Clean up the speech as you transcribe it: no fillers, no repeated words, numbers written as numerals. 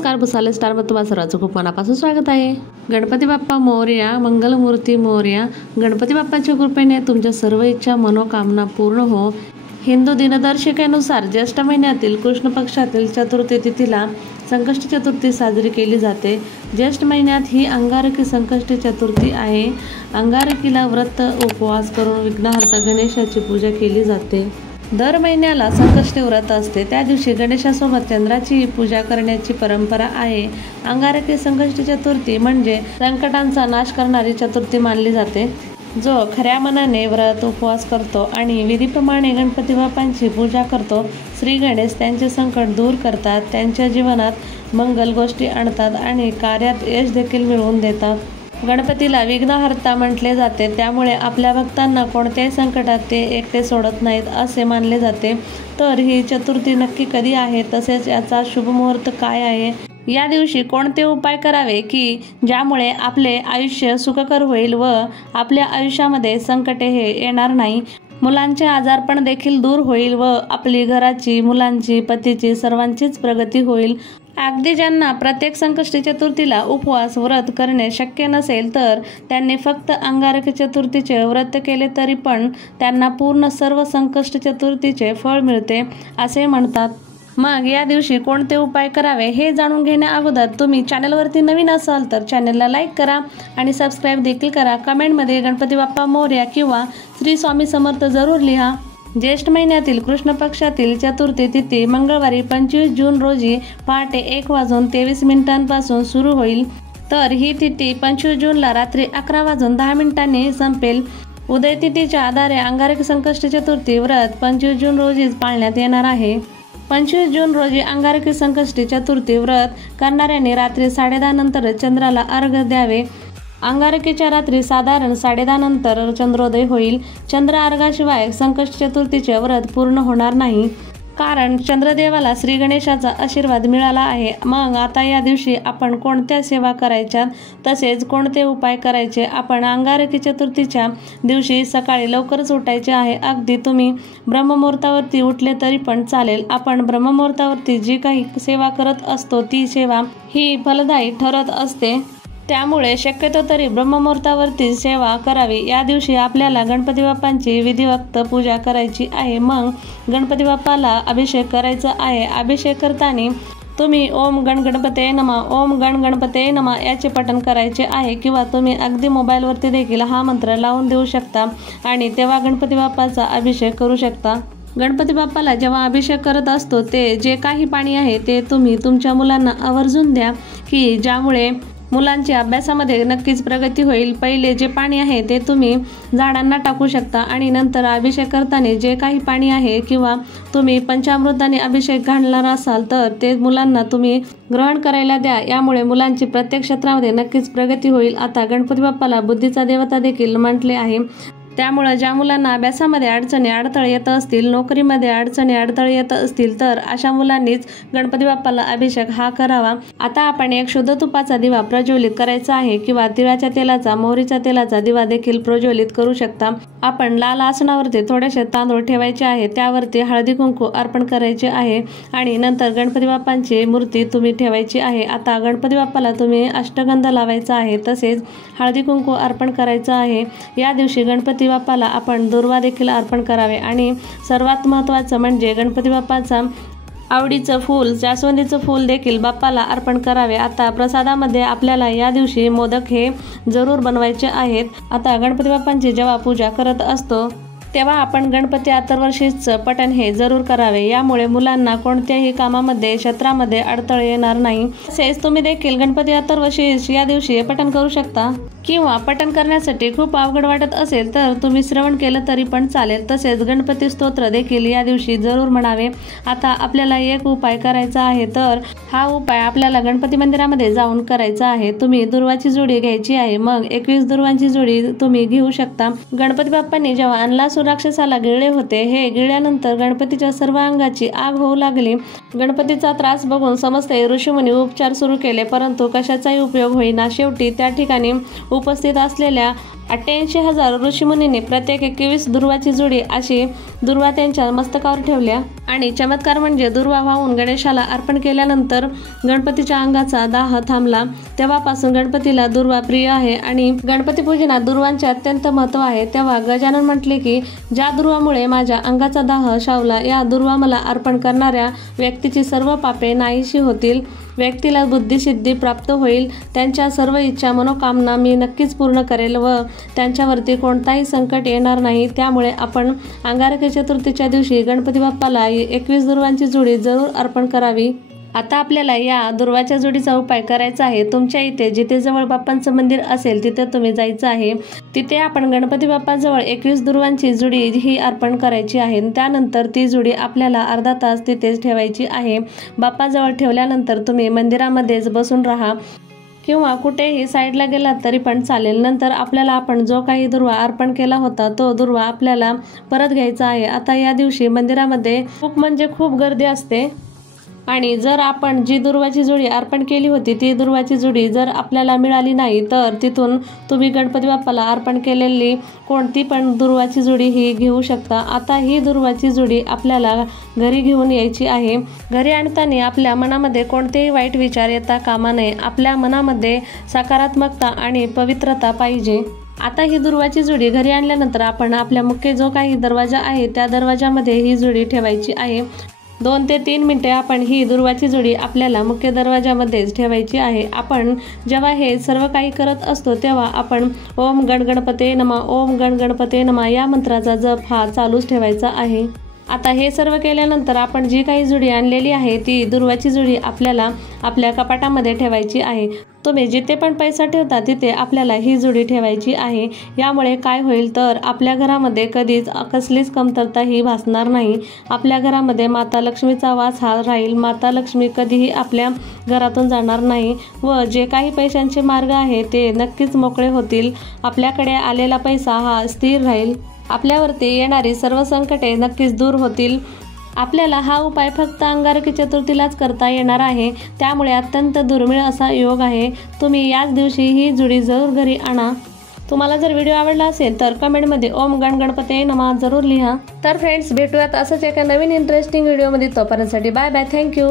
नमस्कार, भुसाले स्टारमध्ये तुम्हा सर्वांचं खूप मनापासून स्वागत आहे। गणपती बाप्पा मोरया, मंगलमूर्ती मोरया। गणपती बाप्पाच्या कृपेने तुमच्या सर्व इच्छा मनोकामना पूर्ण हो। हिंदू दिनदर्शिकेनुसार ज्येष्ठ महिन्यातील कृष्ण पक्षातील चतुर्थी तिथीला संकष्टी चतुर्थी साजरी केली जाते। ज्येष्ठ महिन्यात ही अंगारकी संकष्टी चतुर्थी आहे। अंगारकीला व्रत उपवास करून विघ्नहर्ता गणेशाची पूजा केली जाते। दर महिन्याला संकष्टी व्रत असते, त्या दिवशी गणेशासोबत चंद्राची पूजा करण्याची परंपरा आहे। अंगारकी संकष्टी चतुर्थी म्हणजे संकटांचा नाश करणारी चतुर्थी मानली जाते। जो खऱ्या मनाने व्रत उपवास करतो आणि विधीप्रमाणे गणपती बाप्पांची पूजा करतो, श्री गणेश त्यांचे संकट दूर करतात, त्यांच्या जीवनात मंगल गोष्टी आणतात आणि कार्यात यश देखील मिळवून देतात। गणपतीला विघ्नहर्ता म्हटले जाते, त्यामुळे आपल्या भक्तांना कोणत्याही संकटात ते एकटे सोडत नाहीत असे मानले जाते। तर ही चतुर्थी नक्की कधी आहे, तसेच याचा शुभ मुहूर्त काय आहे, या दिवशी कोणते उपाय करावे की ज्यामुळे आपले आयुष्य सुखकर होईल व आपल्या आयुष्यामध्ये संकटे हे येणार नाही, मुलांचे आजारपण देखील दूर होईल व आपली घराची, मुलांची, पतीची सर्वांचीच प्रगती होईल। अगदी ज्यांना प्रत्येक संकष्टी चतुर्थीला उपवास व्रत करणे शक्य नसेल तर त्यांनी फक्त अंगारकी चतुर्थीचे व्रत केले तरी पण त्यांना पूर्ण सर्व संकष्टी चतुर्थीचे फळ मिळते असे म्हणतात। मग या दिवशी कोणते उपाय करावे हे जाणून घेण्या अगोदर तुम्ही चॅनलवरती नवीन असाल तर चॅनलला लाईक करा आणि सबस्क्राईब देखील करा। कमेंटमध्ये गणपती बाप्पा मोरया किंवा श्री स्वामी समर्थ जरूर लिहा। ज्येष्ठ महिन्यातील कृष्ण पक्षातील चतुर्थी तिथी मंगळवारी 25 जून रोजी पहाटे 1:23 सुरू होईल। तर ही तिथी 25 जूनला रात्री 11:10 संपेल। उदय तिथीच्या आधारे अंगारकी संकष्टी चतुर्थी व्रत 25 जून रोजीच पाळण्यात येणार आहे। 25 जून रोजी अंगारकी संकष्टी चतुर्थी व्रत करणाऱ्यांनी रात्री 10:30 नंतर चंद्राला अर्घ्य द्यावे। अंगारकीच्या रात्री साधारण 10:30 नंतर चंद्रोदय होईल। चंद्र अर्घाशिवाय संकष्टी चतुर्थीचे व्रत पूर्ण होणार नाही, कारण चंद्रदेवाला श्री गणेशाचा आशीर्वाद मिळाला आहे। मग आता या दिवशी आपण कोणत्या सेवा करायच्या, तसेच कोणते उपाय करायचे। आपण अंगारकी चतुर्थीच्या दिवशी सकाळी लवकरच उठायचे आहे। अगदी तुम्ही ब्रह्ममुहूर्तावरती उठले तरी पण चालेल। आपण ब्रह्ममुहूर्तावरती जी काही सेवा करत असतो ती सेवा ही फलदायी ठरत असते, त्यामुळे शक्यतो तरी ब्रह्ममुहूर्तावरती सेवा करावी। या दिवशी आपल्याला गणपती बाप्पांची विधिवत पूजा करायची आहे। मग गणपती बाप्पाला अभिषेक करायचा आहे। अभिषेक करताना तुम्ही ओम गण गणपते नमः, ओम गण गणपते नमः याचे पठण करायचे आहे, किंवा तुम्ही अगदी मोबाईलवरती देखील हा मंत्र लावून देऊ शकता आणि तेव्हा गणपती बाप्पाचा अभिषेक करू शकता। गणपती बाप्पाला जेव्हा अभिषेक करत असतो ते जे काही पाणी आहे ते तुम्ही तुमच्या मुलांना आवर्जून द्या, की ज्यामुळे मुलांची अभ्यासामध्ये नक्कीच प्रगती होईल। पहिले जे पाणी आहे ते तुम्ही झाडांना टाकू शकता आणि नंतर अभिषेक करताना जे काही पाणी आहे किंवा तुम्ही पंचामृताने अभिषेक घालणार असाल तर ते मुलांना तुम्ही ग्रहण करायला द्या, यामुळे मुलांची प्रत्येक क्षेत्रामध्ये नक्कीच प्रगती होईल। आता गणपती बाप्पाला बुद्धीचा देवता देखील म्हटले आहे, त्यामुळे ज्या मुलांना अभ्यासामध्ये अडचणी अडथळे येत असतील, नोकरीमध्ये अडचणी अडथळे येत असतील तर अशा मुलांनीच गणपती बाप्पाला अभिषेक हा करावा। आता आपण एक शुद्ध तुपाचा दिवा प्रज्वलित करायचा आहे, किंवा तिळाच्या तेलाचा, मोहरीच्या तेलाचा दिवा देखील प्रज्वलित करू शकता। आपण लाल आसनावरती थोडेसे तांदूळ ठेवायचे आहे, त्यावरती हळदी कुंकू अर्पण करायचे आहे आणि नंतर गणपती बाप्पांची मूर्ती तुम्ही ठेवायची आहे। आता गणपती बाप्पाला तुम्ही अष्टगंध लावायचा आहे, तसेच हळदी कुंकू अर्पण करायचं आहे। या दिवशी गणपती बाप्पाला आपण दुर्वा देखील अर्पण करावे आणि सर्वात महत्त्वाचं म्हणजे गणपती बाप्पाचा आवडीचं फूल, जास्वंदीचं फूल देखील बाप्पाला अर्पण करावे। आता प्रसादामध्ये आपल्याला या दिवशी मोदक हे जरूर बनवायचे आहेत। आता गणपती बाप्पांची जेव्हा पूजा करत असतो तेव्हा आपण गणपती अथर्वशीचं पठण हे जरूर करावे, यामुळे मुलांना कोणत्याही कामामध्ये, क्षेत्रामध्ये अडथळे येणार नाही। तसेच तुम्ही देखील गणपती अथर्वशीष या दिवशी पठण करू शकता, किंवा पठण करण्यासाठी खूप अवघड वाटत असेल तर तुम्ही श्रवण केलं तरी पण चालेल। तसेच गणपती स्तोत्र देखील या दिवशी जरूर म्हणावे। आता आपल्याला एक उपाय करायचा आहे, तर हा उपाय आपल्याला गणपती मंदिरामध्ये जाऊन करायचा आहे। तुम्ही दुर्वाची जोडी घ्यायची आहे, मग 21 दुर्वांची जोडी तुम्ही घेऊ शकता। गणपती बाप्पांनी जेव्हा अनलासूर राक्षसाला गिळले होते, हे गिळल्यानंतर गणपतीच्या सर्व अंगाची आग होऊ लागली। गणपतीचा त्रास बघून समस्त ऋषीमुनी उपचार सुरू केले, परंतु कशाचाही उपयोग होईना। शेवटी त्या ठिकाणी उपस्थित असलेल्या 88,000 ऋषीमुनींनी प्रत्येक 21 दुर्वाची जोडी अशी दुर्वा त्यांच्या मस्तकावर ठेवल्या आणि चमत्कार म्हणजे दुर्वा वाहून गणेशाला अर्पण केल्यानंतर गणपतीच्या अंगाचा दाह थांबला। तेव्हापासून गणपतीला दुर्वा प्रिय आहे आणि गणपती पूजनात दुर्वांचे अत्यंत महत्त्व आहे। तेव्हा गजानन म्हटले की ज्या दुर्वामुळे माझ्या अंगाचा दाह शावला, या दुर्वा मला अर्पण करणाऱ्या व्यक्तीची सर्व पापे नाहीशी होतील, व्यक्तीला बुद्धिसिद्धी प्राप्त होईल, त्यांच्या सर्व इच्छा मनोकामना मी नक्कीच पूर्ण करेल व त्यांच्यावरती कोणताही संकट येणार नाही। त्यामुळे आपण अंगारकी चतुर्थीच्या दिवशी गणपती बाप्पाला 21 दुर्वांची जोडी जरूर अर्पण करावी। आता आपल्याला या दुर्वाच्या जोडीचा उपाय करायचा आहे। तुमच्या इथे जिथे जवळ बाप्पांचं मंदिर असेल तिथे तुम्ही जायचं आहे। तिथे आपण गणपती बाप्पाजवळ 21 दुर्वांची जोडी ही अर्पण करायची आहे। त्यानंतर ती जोडी आपल्याला अर्धा तास तिथेच ठेवायची आहे। बाप्पाजवळ ठेवल्यानंतर तुम्ही मंदिरामध्येच बसून राहा किंवा कुठेही साईडला गेलात तरी पण चालेल। नंतर आपल्याला आपण जो काही दुर्वा अर्पण केला होता तो दुर्वा आपल्याला परत घ्यायचा आहे। आता या दिवशी मंदिरामध्ये खूप म्हणजे खूप गर्दी असते आणि जर आपण जी दुर्वाची जोडी अर्पण केली होती ती दुर्वाची जोडी जर आपल्याला मिळाली नाही तर तिथून तुम्ही गणपती बाप्पाला अर्पण केलेली कोणती पण दुर्वाची जोडी ही घेऊ शकता। आता ही दुर्वाची जोडी आपल्याला घरी घेऊन यायची आहे। घरी आणताना आपल्या मनामध्ये कोणतेही वाईट विचार येता कामा नये। आपल्या मनामध्ये सकारात्मकता आणि पवित्रता पाहिजे। आता ही दुर्वाची जोडी घरी आणल्यानंतर आपण आपल्या मुख्य जो काही दरवाजा आहे त्या दरवाजामध्ये ही जोडी ठेवायची आहे। 2 ते 3 मिनिटे आपण ही दुर्वाची जोडी आपल्याला मुख्य दरवाजामध्येच ठेवायची आहे। आपण जेव्हा हे सर्व काही करत असतो तेव्हा आपण ओम गणगणपते नमः, ओम गणगणपते नमः या मंत्राचा जप हा चालूच ठेवायचा आहे। आता हे सर्व केल्यानंतर आपण जी काही जोडी आणलेली आहे ती दुर्वाची जोडी आपल्याला आपल्या कपाटामध्ये ठेवायची आहे। तुम्ही जिथे पण पैसा ठेवता तिथे आपल्याला ही जोडी ठेवायची आहे। यामुळे काय होईल तर आपल्या घरामध्ये कधीच कसलीच कमतरता ही भासणार नाही। आपल्या घरामध्ये माता लक्ष्मीचा वास हा राहील। माता लक्ष्मी कधीही आपल्या घरातून जाणार नाही व जे काही पैशांचे मार्ग आहे ते नक्कीच मोकळे होतील। आपल्याकडे आलेला पैसा हा स्थिर राहील। आपल्यावरती येणारी सर्व संकटे नक्कीच दूर होतील। आपल्याला हा उपाय फक्त अंगारकी चतुर्थीलाच करता येणार आहे, त्यामुळे अत्यंत दुर्मिळ असा योग आहे। तुम्ही याच दिवशी ही जोडी जरूर घरी आणा। तुम्हाला जर व्हिडिओ आवडला असेल तर कमेंटमध्ये ओम गणगणपते नमः जरूर लिहा। तर फ्रेंड्स, भेटूयात असंच एका नवीन इंटरेस्टिंग व्हिडिओमध्ये। तोपर्यंतसाठी बाय बाय, थँक्यू।